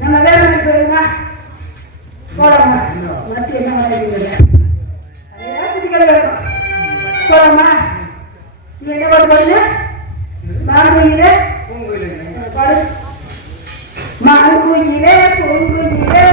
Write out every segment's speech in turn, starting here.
நம்ம வேற போயிருமா போலாமா மத்தி என்ன பண்ணீங்க போலாமா நீ என்ன பண்ணுங்க மாங்குயிலே மாங்குயிலே பொங்குயிலே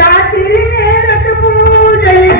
ராத்திரி நேரத்து பூஜையில்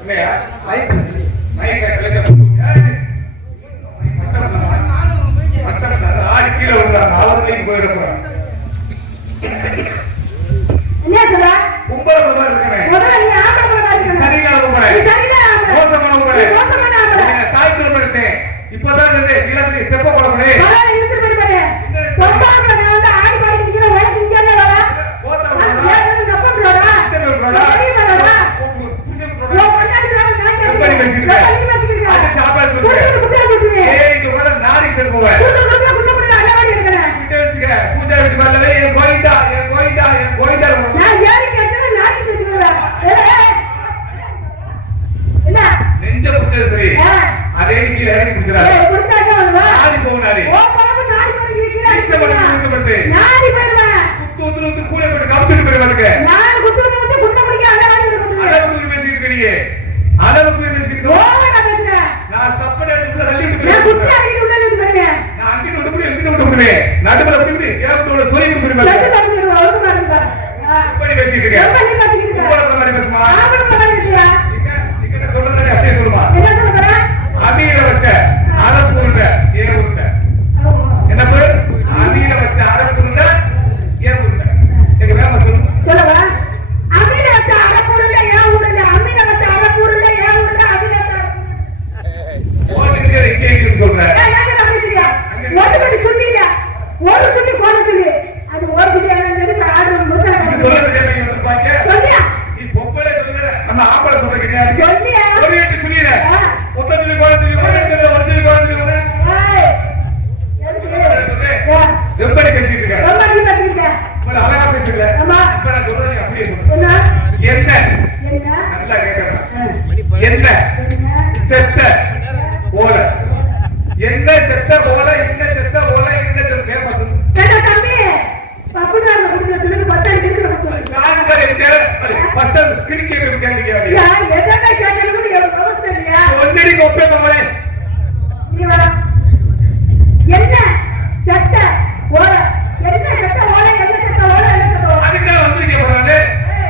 இல்லையா மயக்க ஆடி கீழே விடுறாங்க அவர்களையும் போயிடக்கூடாது என்ன சொல்ற கும்பல கும்பல இருக்கேன் சரியில்லை மோசமான தாய் சொல்றேன் இப்பதான் இளம் தெப்ப குழம்பு அதே கீழே என்ன செத்த போல என்ன செத்த போல என்ன செத்த போல என்ன செத்த தம்பி பப்புடால குடிச்சு சொல்லுங்க பஸ் ஸ்டாண்ட் கிட்ட நான் பஸ்டர் கிரிக்கெட் கேட்டீங்க யா எதனா கேட்டலும் ஒரு அவஸ்தை இல்லையா ஒன்னடி கொப்பே மகளே நீ வா என்ன செத்த போல என்ன செத்த போல என்ன செத்த போல என்ன செத்த போல அதுக்கு தான் வந்திருக்கீங்க பாருங்க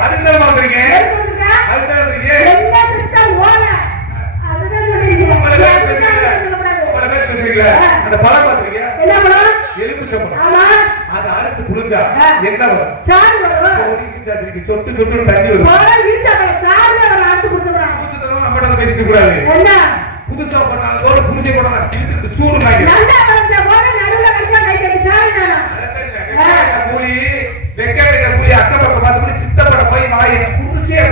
அதுக்கு தான் வந்திருக்கீங்க அதுக்கு தான் வந்திருக்கீங்க என்ன செத்த போல அதுதான் சொல்றீங்க அந்த பழம் பாத்துறீங்க என்ன பழம் எலுமிச்சம்பழம் ஆமா அது அறுத்து புளிஞ்சா என்ன வரும் சாறு வரும் ஓடிக்கு சொட்டு சொட்டு தண்ணி வரும் பழம் இடிச்சாங்க சாறுல வர அறுத்து புளிச்சா புளிச்சதெல்லாம் நம்மட்ட பேசிக்க கூடாது என்ன புதுசா பண்ணால தோட புளிச்சே போடா இழுத்து சூடு நாங்க நல்லா வந்தா போற நடுவுல கடிச்சா கை கடி சாறு நானா புளி வெக்கவேட புளி அக்க பக்க பாத்து சித்தப்பட போய் வாய் புதுசே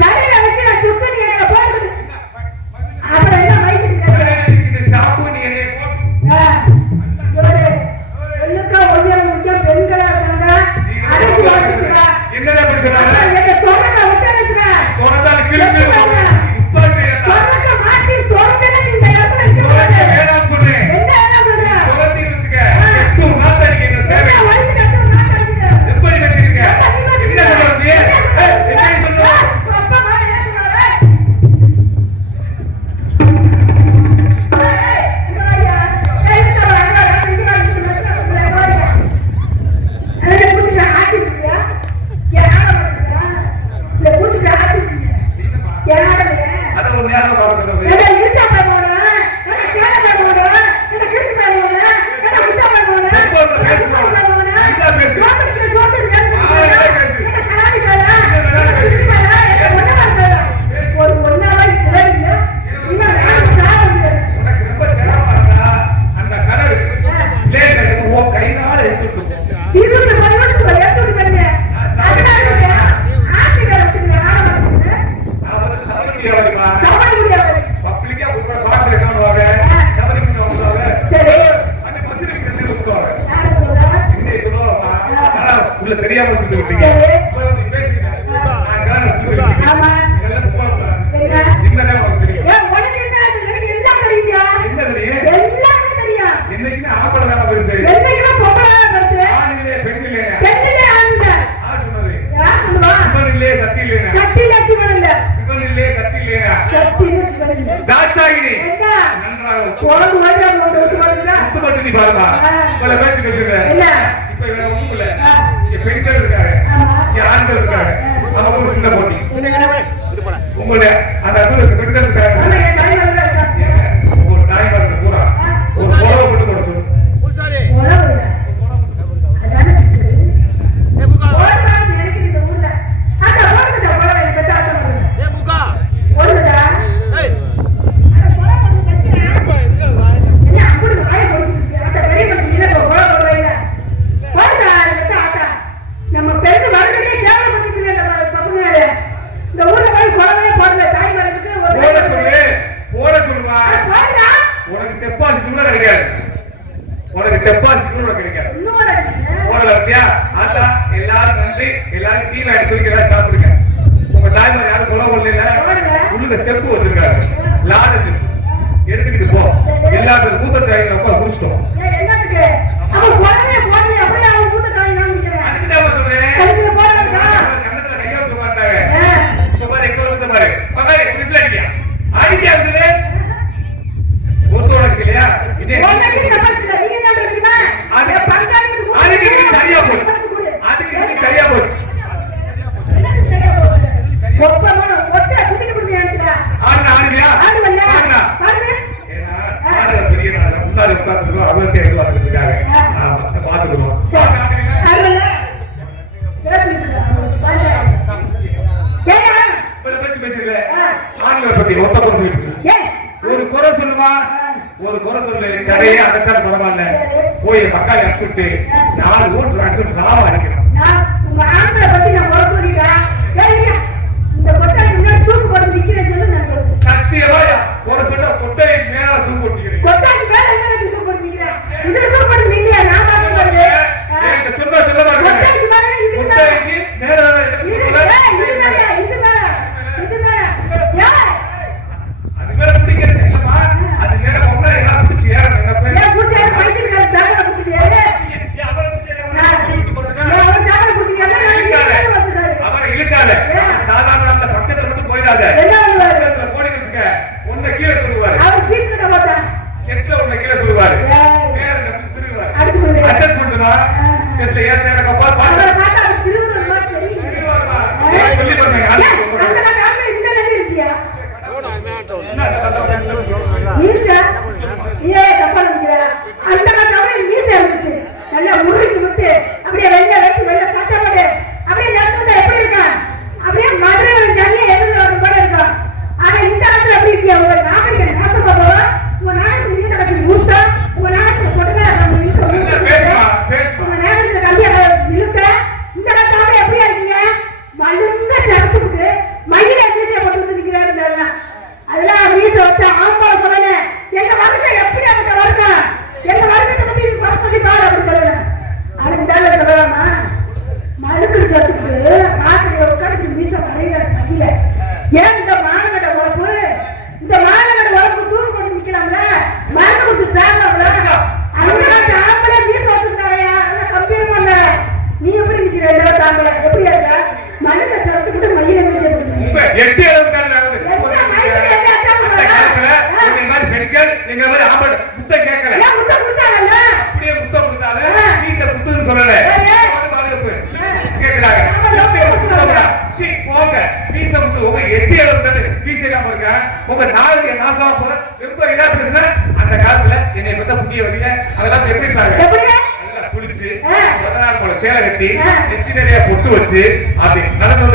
கடையில வைக்கிற சுக்கு நீ என்ன போடு அப்புறம் என்ன வைக்கிற சாப்பு நீ என்ன தெரியாம விட்டீங்க பெண்கள் இருக்காரு இங்க ஆண்கள் இருக்காங்க அவங்க ஒரு சின்ன போட்டி உங்களுடைய அந்த பெண்கள் இருக்காங்க ஒரு தாய்மார்கள் பூரா ஒரு கோலம் போட்டு போட சொல்லு செப்பு வச்சிருக்காரு லாடு எடுத்துக்கிட்டு போ எல்லாத்துக்கும் கூட்டத்தை முடிச்சிட்டோம் சரியா போச்சு ஒரு குறை சொல்லுமா ஒரு குறை சொல்லு கடையே அடைச்சாலும் பரவாயில்ல போய் மக்காய் அடிச்சுட்டு 4 ஓட்டு அடிச்சுட்டு நாம அடிக்கிறோம் சத்தியமா குறை சொல்ல கொட்டை மேல தூக்கு போட்டுக்கிறேன் சொல்ல சேலை கட்டி நெத்தி நிறைய பொட்டு வச்சு அப்படி நடந்து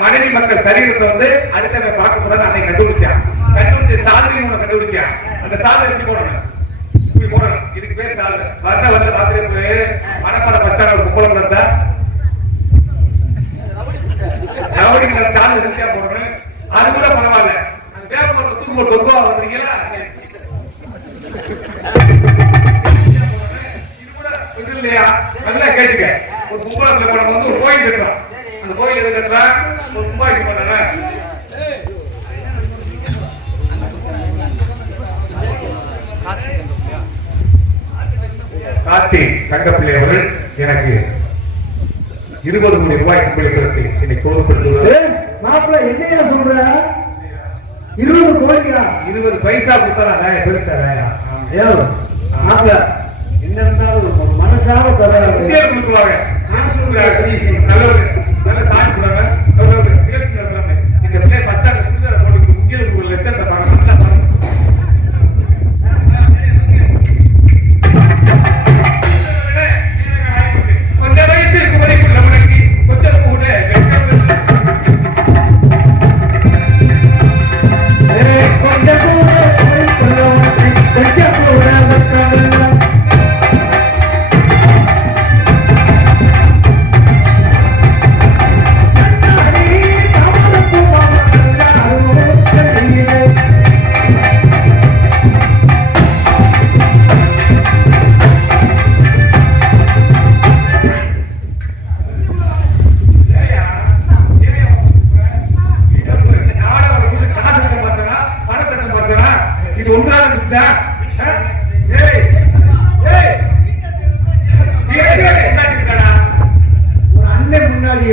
மனைவி மக்கள் சரீரத்தை வந்து அடுத்தவங்க பார்க்க கூடாது அன்னை கண்டுபிடிச்சு சாதனை ஒண்ணு கண்டுபிடிச்சா அந்த சாதனை எப்படி போடணும் இப்படி போடணும் இதுக்கு பேர் சாதனை வந்து பாத்துட்டு மனப்பாட பச்சான கும்பலம் வந்தா ரவுடிகளை சாதனை செஞ்சா போடணும் அது கூட பரவாயில்ல அந்த வேப்பமரத்தை தூக்கு போட்டு தொக்கோ வந்தீங்களா இது கூட இல்லையா நல்லா கேட்டுக்க ஒரு கும்பலத்துல போன வந்து ஒரு கோயில் இருக்கிறோம் அந்த கோயில் எதுக்குறா ஒரு கும்பாபிஷேகம் பண்ணாங்க. கார்த்தி சங்கப்பிள்ளை அவர்கள் எனக்கு 20 கோடி ரூபாய் கொடுத்து என்னை கோபப்படுத்துவார். மாப்பிள்ள என்னையா சொல்ற? 20 கோடியா? 20 பைசா கொடுத்தா பெருசா மாப்பிள்ள என்ன இருந்தாலும் ஒரு மனசார தர கொடுக்குவாங்க. நல்ல சாமி கொடுறாங்க. நிகழ்ச்சி நடத்துறாங்க. இந்த பிள்ளை 10 சில்லறை போட்டு முக்கிய லட்சத்தை பார்க்க கொஞ்சம் வயசு இருக்கும் வரைக்கும் நம்மளுக்கு கொஞ்சம் கூட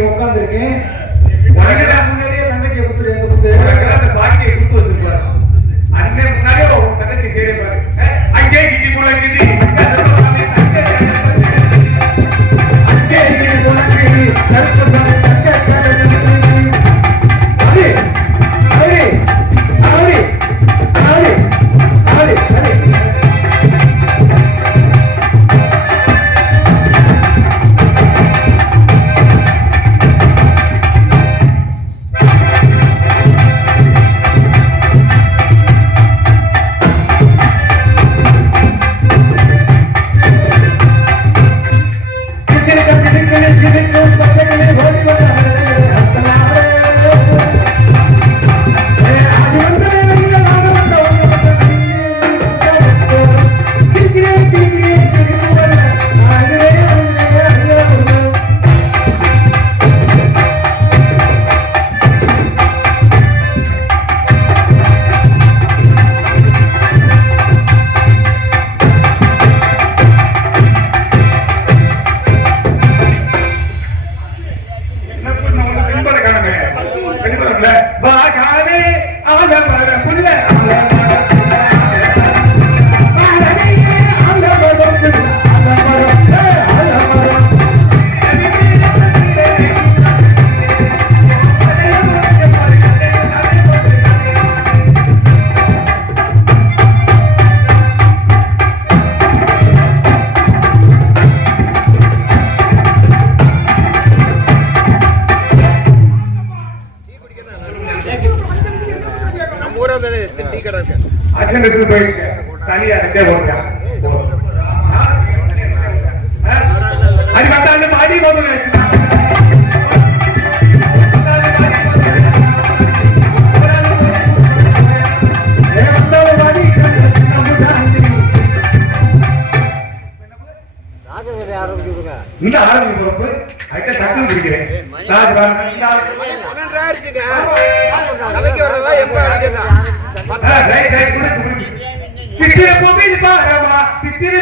உட்கார்ந்துருக்கேன். முன்னாடியே தங்கச்சியை குத்துரு எங்க குத்து பாட்டியை குத்து வச்சிருப்பாரு. அண்ணன் முன்னாடியே உங்க தங்கச்சி சேருப்பாரு. அங்கே கிட்டி போல கிட்டி தனியா இருந்தே போட்டான். அது பார்த்தா பாடி போதும் இந்த ஆரம்பிக்க போறப்ப அதுக்கு டக்குனு பிடிக்கிறேன். சித்திரை பொம்மை பாரமா சித்திரை